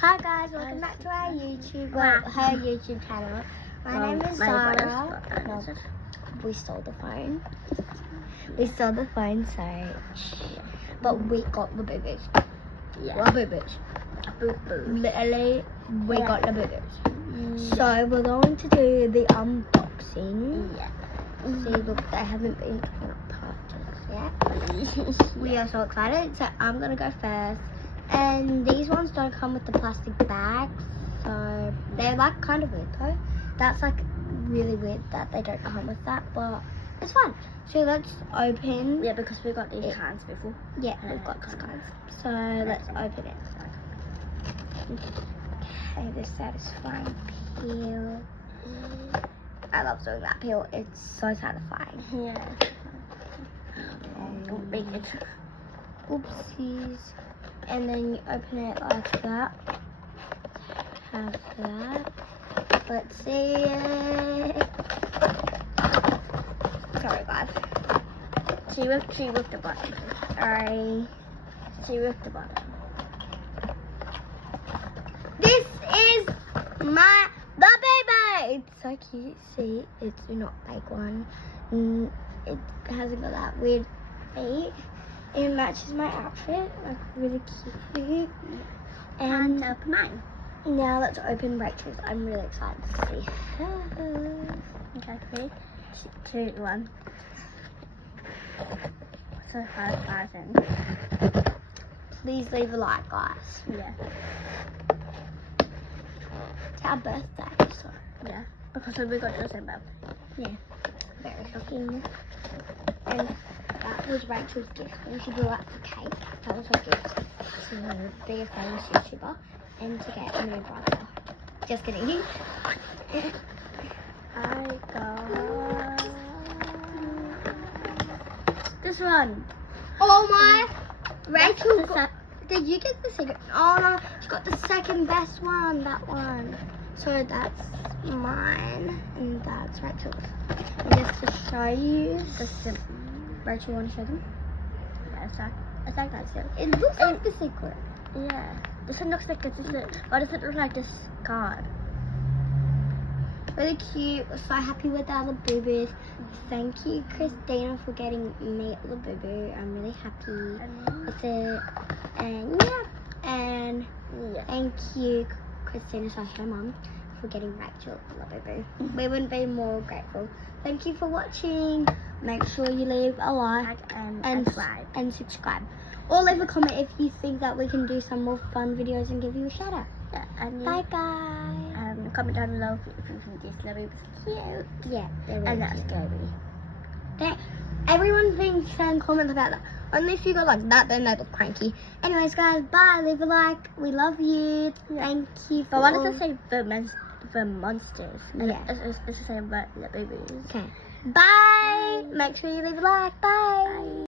Hi guys, welcome back to our YouTube, well, her YouTube channel. My name is Zara. No, we stole the phone. We stole the phone, sorry. But we got Labboboos. Yeah. Labboboos. Literally, we got Labboboos. So we're going to do the unboxing. Yeah. See, look, they haven't been taken apart just yet. We are so excited. So I'm gonna go first. And these ones don't come with the plastic bags, so they're like kind of weird though. That's like really weird that they don't come with that, but it's fun. So let's open. Yeah, because we got these kinds before. Yeah, we've got these kinds. So let's open it. Okay, the satisfying peel. I love doing that peel. It's so satisfying. Yeah. Don't break it. Oopsies. And then you open it like that. Have that. Let's see it. Sorry, guys. She ripped the bottom. Sorry. She ripped the bottom. This is my Labbobooo. It's so cute. See, it's not big one. It hasn't got that weird feet. It matches my outfit, like really cute. And up mine. now let's open Rachel's. I'm really excited to see her. Okay, 3, 2, 1. So 5,000. Please leave a like, guys. Yeah. It's our birthday, so Yeah. Because we got the same birthday. yeah, very shocking. And that was Rachel's gift when she blew out the cake. That was her gift to be a famous YouTuber and to get a new brother. Just kidding. I got this one. Oh my! Rachel got, did you get the second? Oh no, she got the second best one, that one. So that's mine and that's Rachel's. And just to show you, Rachel, you want to show them? Yeah, it's like that still. It looks like the secret. Yeah. This one looks like this. Why does it look like this card? Really cute. We're so happy with our Labboboos. Thank you, Christina, for getting me a Labbooboo. I'm really happy with it. And Yeah. thank you, Christina, so her mum, for getting Rachel a Labbooboo. We wouldn't be more grateful. Thank you for watching. Make sure you leave a like and subscribe. Or leave a comment if you think that we can do some more fun videos and give you a shout out. Yeah, and Bye guys. comment down below if you think this Labbobooo is cute. Yeah, they're really And that's cute. scary. Everyone's been saying comments about that. Only if you go like that, then they look cranky. Anyways, guys, bye. Leave a like. We love you. Thank you for. But why does it say for monsters? And Yeah. It's the same about Labboboos. Okay. Bye. Make sure you leave a like. Bye.